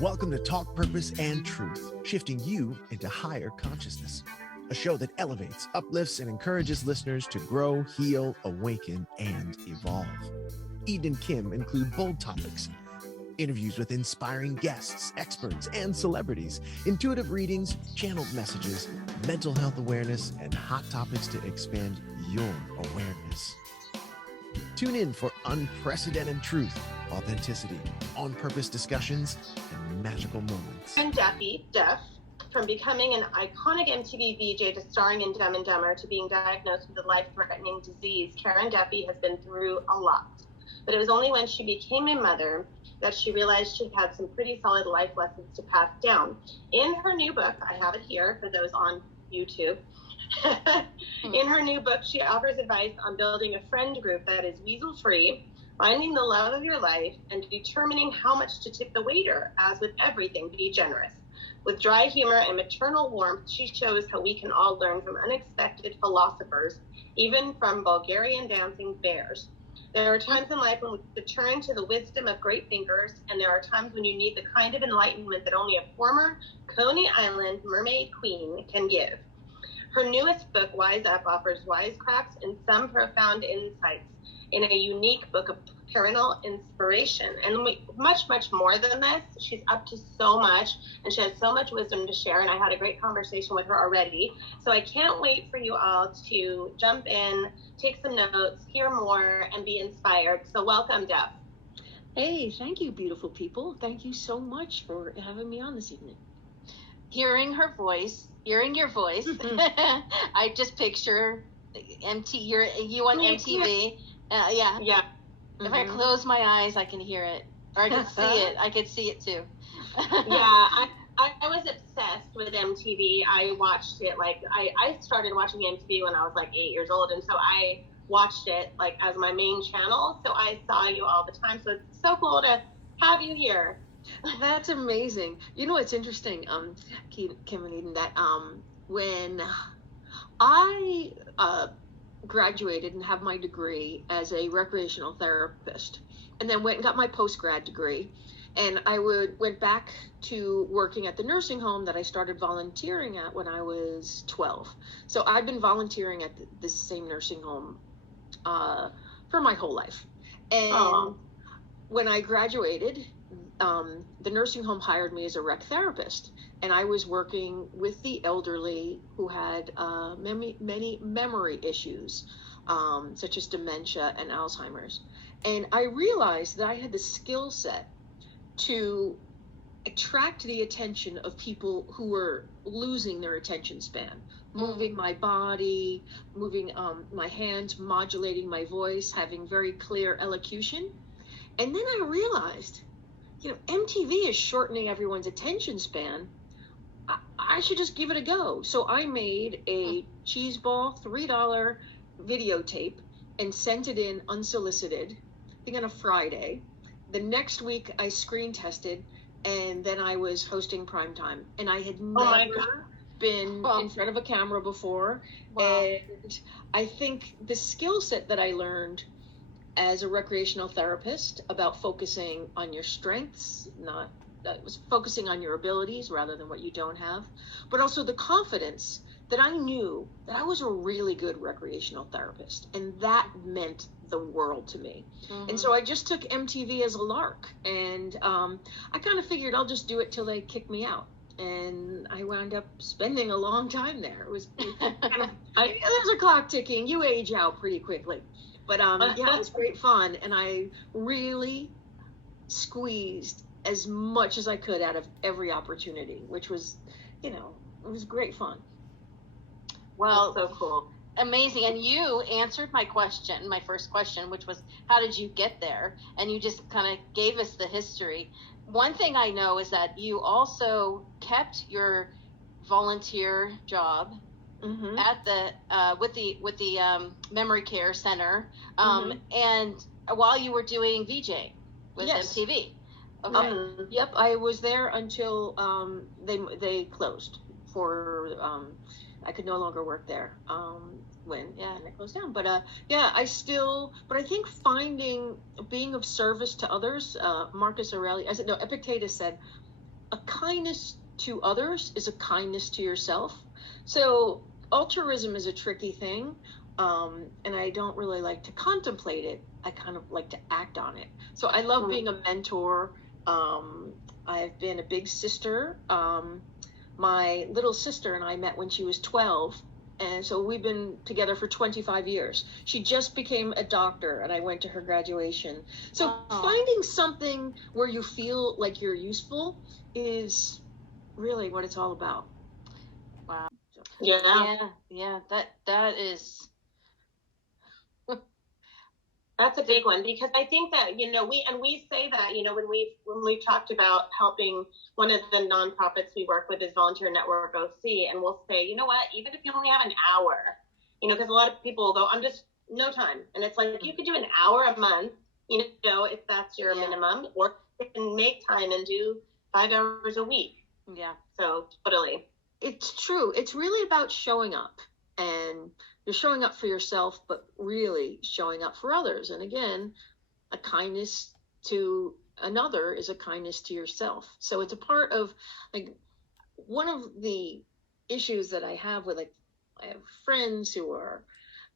Welcome to Talk Purpose and Truth, shifting you into higher consciousness. A show that elevates, uplifts, and encourages listeners to grow, heal, awaken, and evolve. Eden and Kim include bold topics, interviews with inspiring guests, experts, and celebrities, intuitive readings, channeled messages, mental health awareness, and hot topics to expand your awareness. Tune in for unprecedented truth, authenticity, on-purpose discussions, and magical moments. And Duffy, Duff, from becoming an iconic MTV VJ to starring in Dumb and Dumber to being diagnosed with a life-threatening disease, Karen Duffy has been through a lot. But it was only when she became a mother that she realized she had some pretty solid life lessons to pass down. In her new book, I have it here for those on YouTube. In her new book, she offers advice on building a friend group that is weasel-free, finding the love of your life, and determining how much to tip the waiter. As with everything, be generous. With dry humor and maternal warmth, she shows how we can all learn from unexpected philosophers, even from Bulgarian dancing bears. There are times in life when we have to turn to the wisdom of great thinkers, and there are times when you need the kind of enlightenment that only a former Coney Island mermaid queen can give. Her newest book, Wise Up, offers wisecracks and some profound insights in a unique book of parental inspiration. And much, much more than this. She's up to so much, and she has so much wisdom to share, and I had a great conversation with her already. So I can't wait for you all to jump in, take some notes, hear more, and be inspired. So welcome, Duff. Hey, thank you, beautiful people. Thank you so much for having me on this evening. Hearing your voice, I just picture you on MTV. Yeah. If I close my eyes, I can hear it, or I can see it. I could see it too. I was obsessed with MTV. I watched it I started watching MTV when I was like 8 years old, and so I watched it like as my main channel. So I saw you all the time. So it's so cool to have you here. That's amazing. You know, it's interesting, Kim and Eden, that when I graduated and have my degree as a recreational therapist, and then went and got my post-grad degree, and I went back to working at the nursing home that I started volunteering at when I was 12. So I've been volunteering at this same nursing home for my whole life. And when I graduated, the nursing home hired me as a rec therapist, and I was working with the elderly who had many memory issues, such as dementia and Alzheimer's. And I realized that I had the skill set to attract the attention of people who were losing their attention span, moving my body, moving my hands, modulating my voice, having very clear elocution. And then I realized, MTV is shortening everyone's attention span. I should just give it a go. So I made a cheeseball $3 videotape and sent it in unsolicited, I think on a Friday. The next week I screen tested, and then I was hosting primetime. And I had never been in front of a camera before. Wow. And I think the skill set that I learned as a recreational therapist about focusing on your strengths, that was focusing on your abilities rather than what you don't have, but also the confidence that I knew that I was a really good recreational therapist, and that meant the world to me. And so I just took MTV as a lark, and I kind of figured I'll just do it till they kick me out. And I wound up spending a long time there. It was kind of, there's a clock ticking. You age out pretty quickly. But it was great fun, and I really squeezed as much as I could out of every opportunity, which was, it was great fun. Well, that's so cool. Amazing. And you answered my first question, which was, how did you get there? And you just kind of gave us the history. One thing I know is that you also kept your volunteer job at the with the memory care center, and while you were doing VJ with MTV. Okay. Yep, I was there until they closed for I could no longer work there. when it goes down. But I think being of service to others, Marcus Aurelius, Epictetus said, a kindness to others is a kindness to yourself. So altruism is a tricky thing, and I don't really like to contemplate it. I kind of like to act on it. So I love being a mentor. I've been a big sister. My little sister and I met when she was 12. And so we've been together for 25 years. She just became a doctor, and I went to her graduation. So finding something where you feel like you're useful is really what it's all about. Wow. Yeah. That is. That's a big one, because I think that, we say that, when we've talked about helping, one of the nonprofits we work with is Volunteer Network OC, and we'll say, you know what, even if you only have an hour, because a lot of people will go, I'm just no time. And it's like, you could do an hour a month, if that's your minimum, or you can make time and do 5 hours a week. Yeah. So totally. It's true. It's really about showing up, and you're showing up for yourself, but really showing up for others. And again, a kindness to another is a kindness to yourself. So it's a part of, like, one of the issues that I have with, like, I have friends who are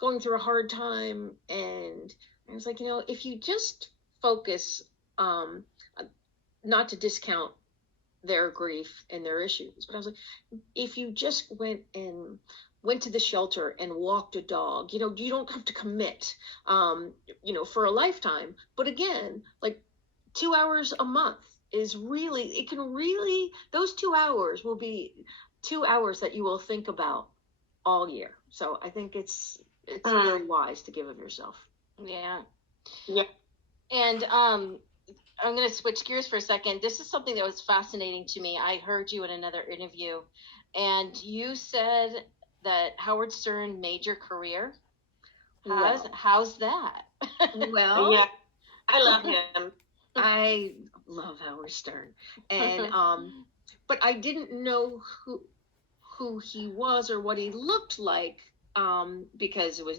going through a hard time, and I was like, if you just focus, not to discount their grief and their issues, but I was like, if you just went to the shelter and walked a dog, you don't have to commit, for a lifetime. But again, like 2 hours a month is really, those 2 hours will be 2 hours that you will think about all year. So I think it's very wise to give of yourself. Yeah. Yeah. And I'm going to switch gears for a second. This is something that was fascinating to me. I heard you in another interview, and you said that Howard Stern made your career. How's that? Well, yeah, I love him. I love Howard Stern, and but I didn't know who he was or what he looked like, because he was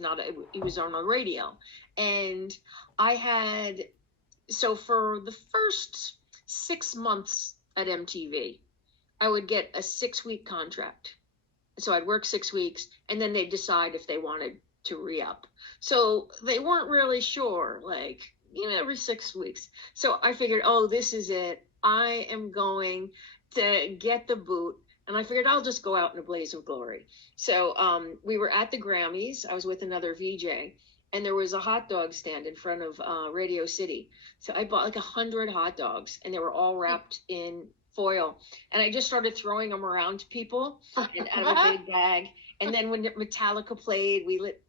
on the radio, and so for the first 6 months at MTV, I would get a 6-week contract. So I'd work 6 weeks, and then they'd decide if they wanted to re-up. So they weren't really sure, like, every 6 weeks. So I figured, this is it. I am going to get the boot. And I figured I'll just go out in a blaze of glory. So we were at the Grammys. I was with another VJ, and there was a hot dog stand in front of Radio City. So I bought like 100 hot dogs, and they were all wrapped in foil. And I just started throwing them around to people and out of a big bag. And then when Metallica played, we lit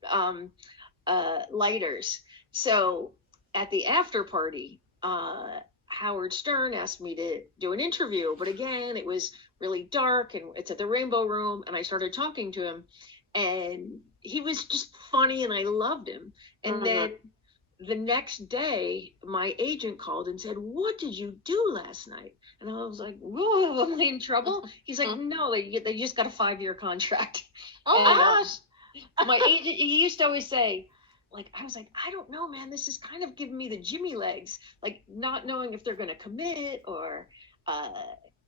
lighters. So at the after party, Howard Stern asked me to do an interview. But again, it was really dark, and it's at the Rainbow Room. And I started talking to him, and he was just funny, and I loved him. And then the next day, my agent called and said, "What did you do last night?" And I was like, "Whoa, am I in trouble?" He's like, "No, they just got a 5-year contract." Oh and, gosh. My agent, he used to always say, like, I was like, "I don't know, man. This is kind of giving me the Jimmy legs, like not knowing if they're going to commit, or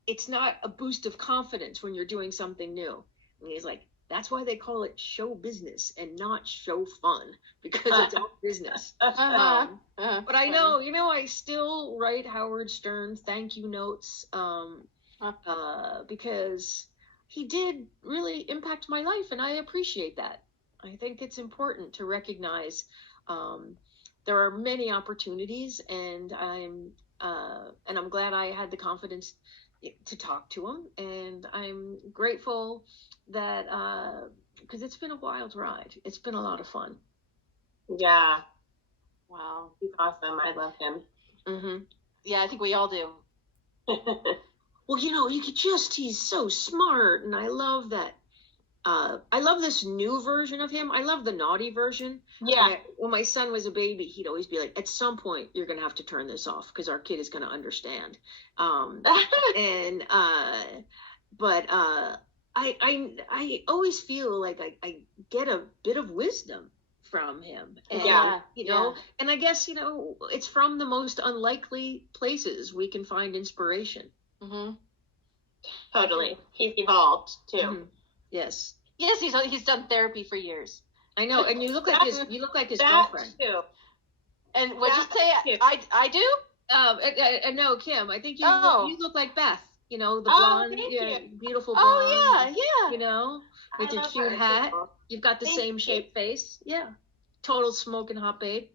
it's not a boost of confidence when you're doing something new." And he's like, "That's why they call it show business and not show fun, because it's all business." But I know, I still write Howard Stern thank you notes, because he did really impact my life, and I appreciate that. I think it's important to recognize there are many opportunities, and I'm glad I had the confidence to talk to him, and I'm grateful that because it's been a wild ride. It's been a lot of fun. Yeah. Wow. He's awesome. I love him. Yeah, I think we all do. Well, he's so smart, and I love that. I love this new version of him. I love the naughty version. Yeah. When my son was a baby, he'd always be like, "At some point, you're going to have to turn this off because our kid is going to understand." But I always feel like I get a bit of wisdom from him. And, Yeah. and I guess, it's from the most unlikely places we can find inspiration. Mm-hmm. Totally. He's evolved too. Mm-hmm. Yes. Yes, he's done therapy for years. I know, and you look like his That girlfriend. too. And what'd you say? Too. I do? No, Kim. I think you look like Beth. The Oh, blonde, thank you. beautiful blonde. Oh yeah. With your love cute her. hat. You've got the Thank same you. shaped face. Yeah, total smoking hot babe.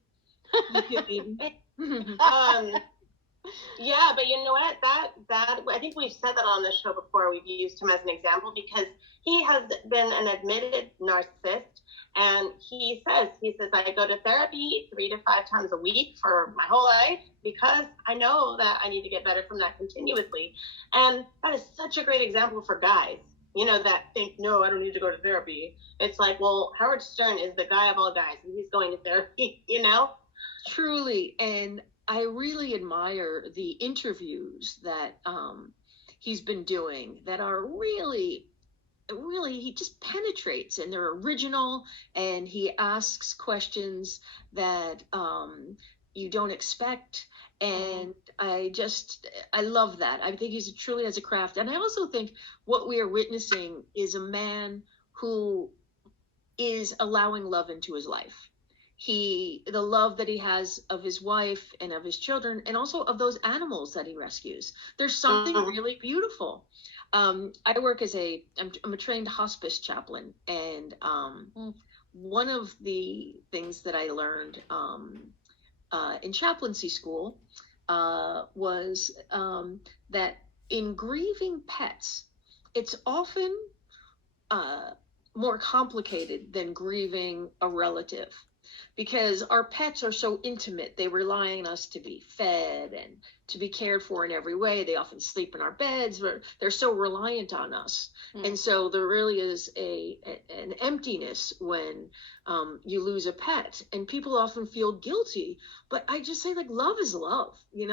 Yeah, but you know what? That I think we've said that on the show before. We've used him as an example because he has been an admitted narcissist, and he says I go to therapy 3 to 5 times a week for my whole life because I know that I need to get better from that continuously, and that is such a great example for guys. That think, no, I don't need to go to therapy. It's like, well, Howard Stern is the guy of all guys, and he's going to therapy. Truly, and I really admire the interviews that he's been doing that are really, he just penetrates, and they're original, and he asks questions that you don't expect. And I love that. I think he's truly has a craft. And I also think what we are witnessing is a man who is allowing love into his life. The love that he has of his wife and of his children, and also of those animals that he rescues. There's something really beautiful. I work I'm a trained hospice chaplain, and one of the things that I learned in chaplaincy school was that in grieving pets, it's often more complicated than grieving a relative, because our pets are so intimate. They rely on us to be fed and to be cared for in every way. They often sleep in our beds. They're so reliant on us. And so there really is an emptiness when you lose a pet, and people often feel guilty. But I just say, love is love, there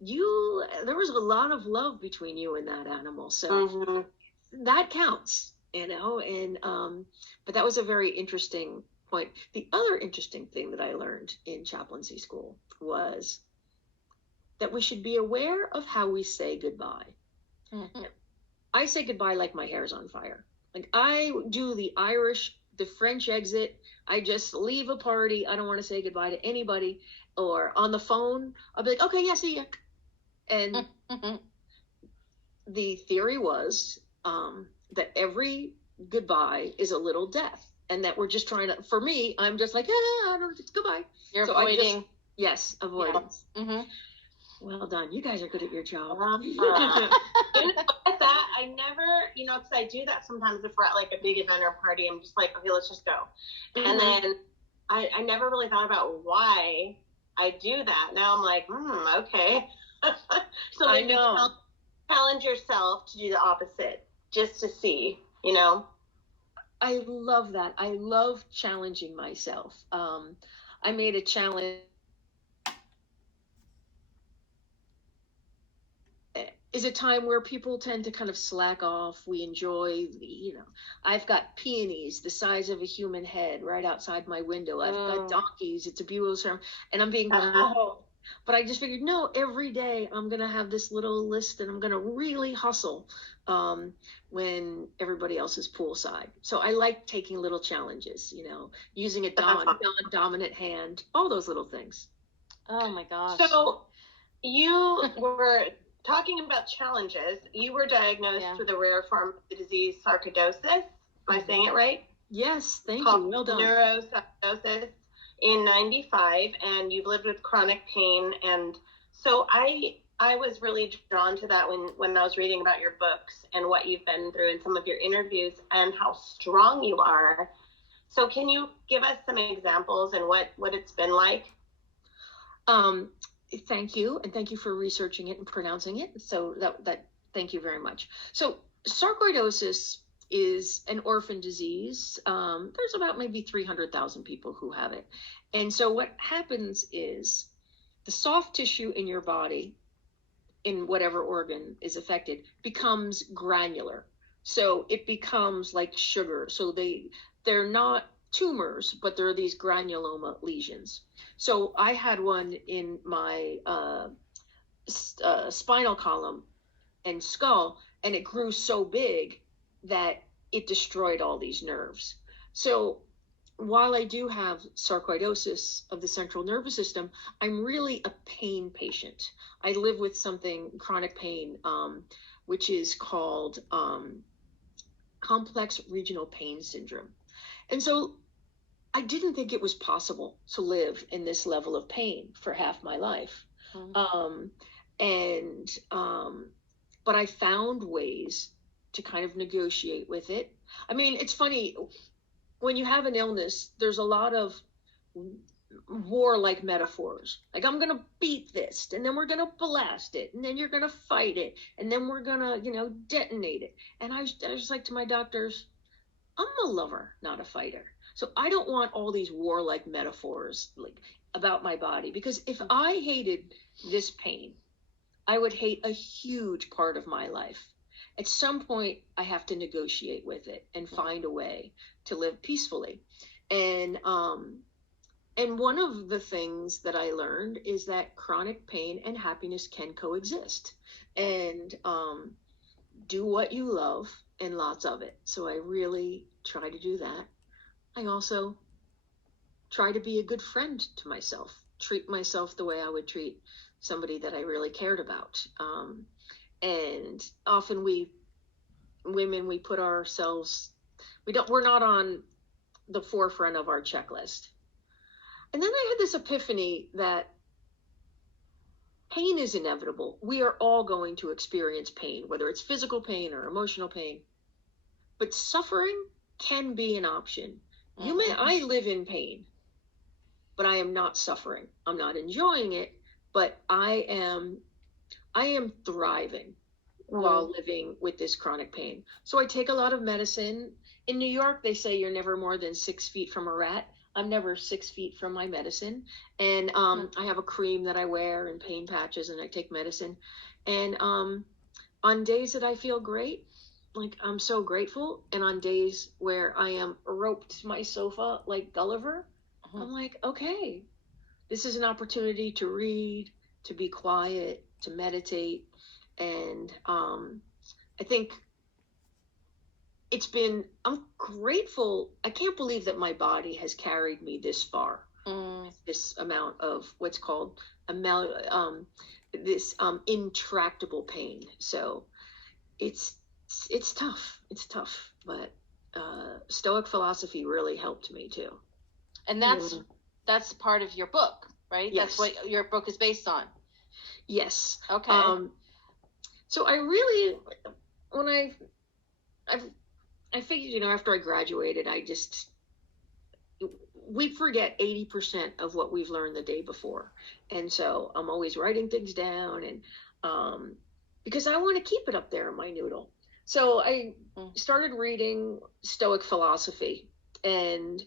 was a lot of love between you and that animal. So that counts, and but that was a very interesting point. The other interesting thing that I learned in chaplaincy school was that we should be aware of how we say goodbye. I say goodbye like my hair's on fire. I do the French exit. I just leave a party. I don't want to say goodbye to anybody. Or on the phone, I'll be like, okay, yeah, see ya. And the theory was that every goodbye is a little death. And that we're just trying to, for me, I'm just like, goodbye. You're avoiding. Yes, avoidance. Yeah. Mm-hmm. Well done. You guys are good at your job. That I never, because I do that sometimes if we're at a big event or party. I'm just like, okay, let's just go. And then I never really thought about why I do that. Now I'm like, okay. So maybe challenge yourself to do the opposite, just to see, I love that. I love challenging myself. I made a challenge. Is a time where people tend to kind of slack off. We enjoy I've got peonies the size of a human head right outside my window. I've got donkeys. It's a beautiful sermon, and I'm being but I just figured, no, every day I'm going to have this little list, and I'm going to really hustle when everybody else is poolside. So I like taking little challenges, using a dominant hand, all those little things. Oh my gosh. So you were talking about challenges. You were diagnosed with a rare form of the disease, sarcoidosis. Am I saying it right? Yes, thank you. Well done. Neurosarcoidosis in 95, and you've lived with chronic pain. And so I was really drawn to that when I was reading about your books and what you've been through in some of your interviews and how strong you are. So can you give us some examples and what it's been like? Thank you. And thank you for researching it and pronouncing it. So that thank you very much. So sarcoidosis is an orphan disease. There's about maybe 300,000 people who have it. And so what happens is the soft tissue in your body, in whatever organ is affected, becomes granular. So it becomes like sugar. So they're not tumors, but they're these granuloma lesions. So I had one in my spinal column and skull, and it grew so big that it destroyed all these nerves. So while I do have sarcoidosis of the central nervous system, I'm really a pain patient. I live with something, chronic pain, which is called complex regional pain syndrome. And so I didn't think it was possible to live in this level of pain for half my life. But I found ways to kind of negotiate with it. I mean, it's funny, when you have an illness, there's a lot of war-like metaphors. Like, I'm going to beat this, and then we're going to blast it, and then you're going to fight it, and then we're going to, detonate it. And I was like to my doctors, I'm a lover, not a fighter. So I don't want all these war-like metaphors like about my body, because if I hated this pain, I would hate a huge part of my life. At some point, I have to negotiate with it and find a way to live peacefully. And one of the things that I learned is that chronic pain and happiness can coexist. And do what you love and lots of it. So I really try to do that. I also try to be a good friend to myself, treat myself the way I would treat somebody that I really cared about. And often women, we put ourselves, we're not on the forefront of our checklist. And then I had this epiphany that pain is inevitable. We are all going to experience pain, whether it's physical pain or emotional pain. But suffering can be an option. I live in pain, but I am not suffering. I'm not enjoying it, but I am thriving while living with this chronic pain. So I take a lot of medicine. In New York, they say you're never more than 6 feet from a rat. I'm never 6 feet from my medicine. And I have a cream that I wear and pain patches, and I take medicine. And on days that I feel great, like, I'm so grateful. And on days where I am roped to my sofa like Gulliver, I'm like, okay, this is an opportunity to read, to be quiet, to meditate. And I think I'm grateful. I can't believe that my body has carried me this far, this amount of what's called intractable pain. So it's tough. It's tough, but Stoic philosophy really helped me too. And that's part of your book, right? Yes. That's what your book is based on. Yes. Okay. So I really, when I figured, after I graduated, we forget 80% of what we've learned the day before. And so I'm always writing things down, and because I want to keep it up there in my noodle. So I started reading Stoic philosophy, and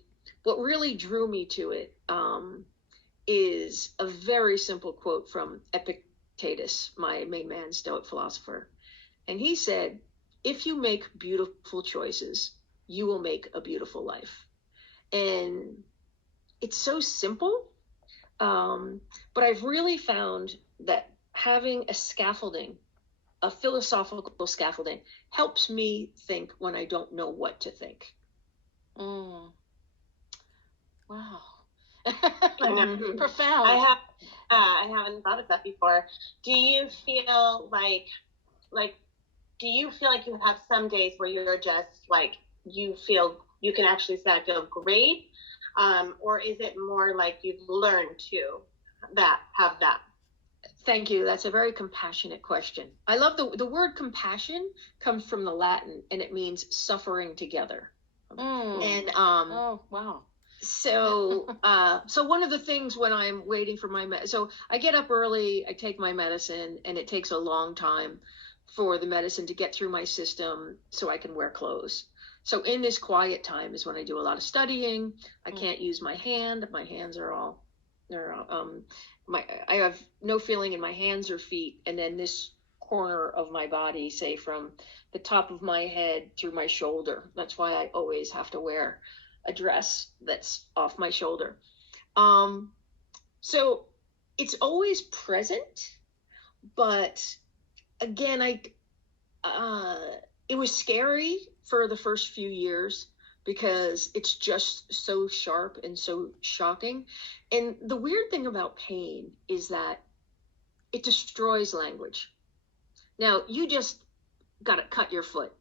what really drew me to it is a very simple quote from Epictetus, my main man, Stoic philosopher. And he said, if you make beautiful choices, you will make a beautiful life. And it's so simple, but I've really found that having a philosophical scaffolding, helps me think when I don't know what to think. Wow. I know. Profound. I haven't thought of that before. Do you feel like you have some days where you're just like, you feel you can actually say I feel great? Or is it more like you've learned to have that? Thank you. That's a very compassionate question. I love the word compassion comes from the Latin, and it means suffering together. And oh wow. So one of the things when I'm waiting for so I get up early, I take my medicine, and it takes a long time for the medicine to get through my system so I can wear clothes. So in this quiet time is when I do a lot of studying. I can't use my hand. My hands are I have no feeling in my hands or feet. And then this corner of my body, say from the top of my head through my shoulder. That's why I always have to wear a dress that's off my shoulder. So it's always present, but again, it was scary for the first few years because it's just so sharp and so shocking. And the weird thing about pain is that it destroys language. Now, you just got to cut your foot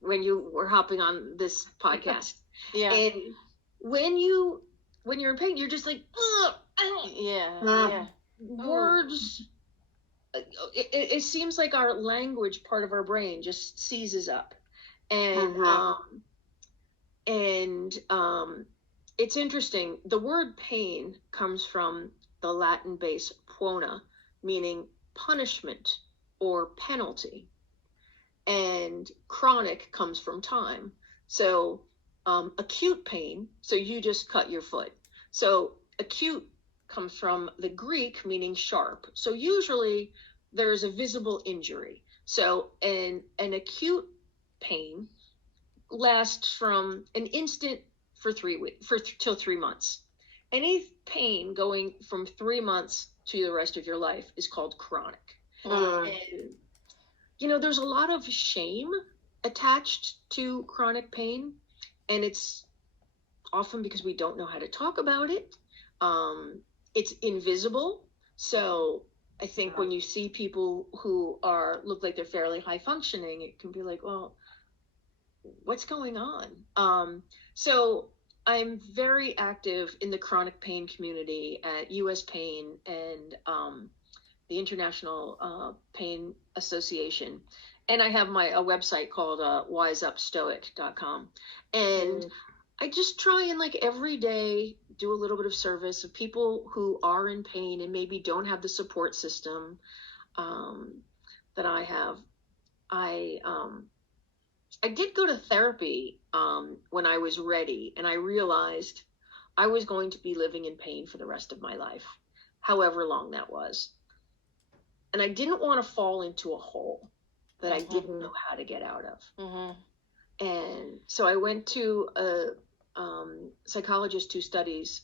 when you were hopping on this podcast. Yeah. And when you're in pain, you're just like, ugh, yeah. Words. It seems like our language part of our brain just seizes up. And it's interesting. The word pain comes from the Latin base pona, meaning punishment or penalty. And chronic comes from time. So acute pain, so you just cut your foot. So acute comes from the Greek, meaning sharp. So usually there's a visible injury. So an acute pain lasts from an instant for 3 weeks, till 3 months. Any pain going from 3 months to the rest of your life is called chronic. And, there's a lot of shame attached to chronic pain, and it's often because we don't know how to talk about it. It's invisible. So I think when you see people who look like they're fairly high functioning, it can be like, well, what's going on? So I'm very active in the chronic pain community at US Pain and the International Pain Association. And I have a website called wiseupstoic.com. And I just try and every day do a little bit of service of people who are in pain and maybe don't have the support system that I have. I did go to therapy when I was ready, and I realized I was going to be living in pain for the rest of my life, however long that was. And I didn't want to fall into a hole that I didn't know how to get out of. And so I went to a psychologist who studies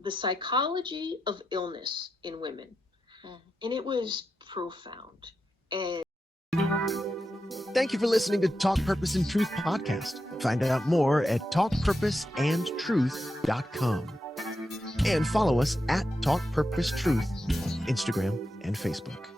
the psychology of illness in women. And it was profound. And Thank you for listening to Talk Purpose and Truth podcast. Find out more at talkpurposeandtruth.com. And follow us at Talk Purpose Truth on Instagram and Facebook.